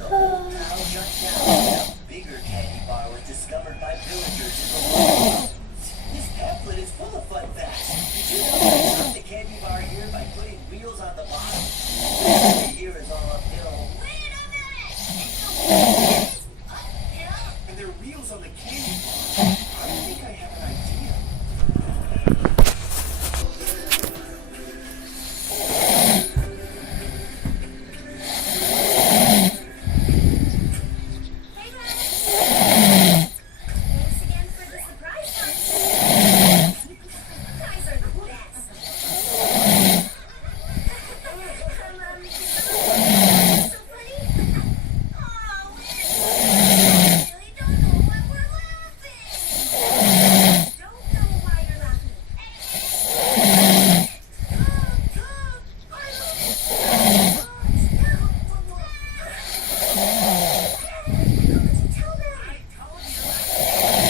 The whole town shut down. A bigger candy bar was discovered by villagers in the woods. This pamphlet is full of fun facts. Did you know they got the candy bar here by putting wheels on the bottom? The here is all uphill. Wait a minute! It's uphill? And there are wheels on the candy bar. I think I have an idea. Hey, guys! Thanks again for the surprise party. You guys are the best. So funny. Oh, we really don't know why we're laughing. Don't know why you're laughing. Tell them. I told you I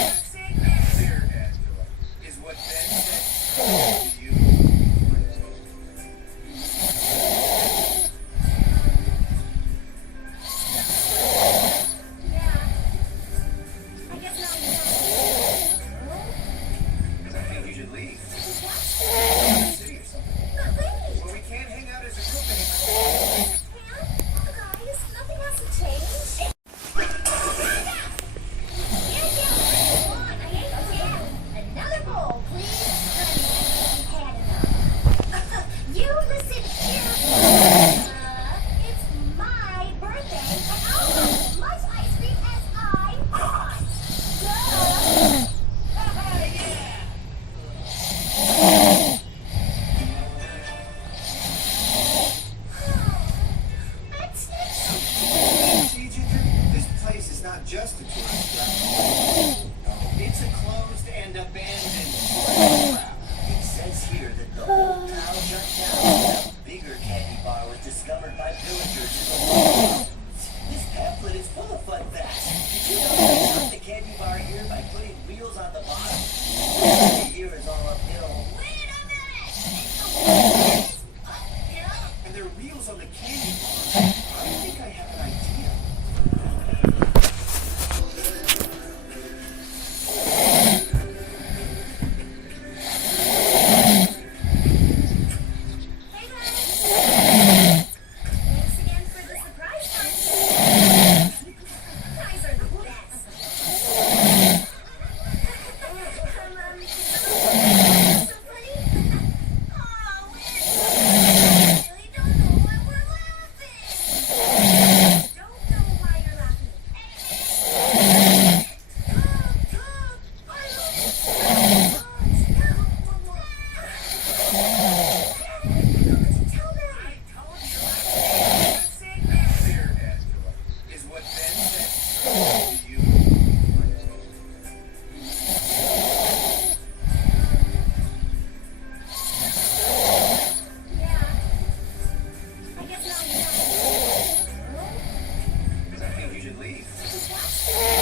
was sick. There, Angela, is what Ben said to you. Yeah. I guess now you know. I think you should leave. What? City or something. But wait. Well, we can't hang out as a group anymore. Guys, nothing has to change. Another bowl, please. You listen here. It's my birthday, and I'll have as much ice cream as I want. See, Ginger, this place is not just a tourist trap. It's a closed and abandoned tourist trap. It says here that the whole town shut down. A bigger candy bar was discovered by villagers in the woods. This pamphlet is full of fun facts. Did you know they got the candy bar here by putting wheels on the bottom? The here is all uphill. Wait a minute. It's uphill. And there are wheels on the candy bar. I think I have an idea. Hey, guys. Thanks again for the surprise party. You guys are the best. So funny. Oh, we really don't know why we're laughing. Don't know why you're laughing. Tell them. I told you I was sick. There, Angela, is what Ben said to you. Yeah. I guess now you know. I think you should leave. What?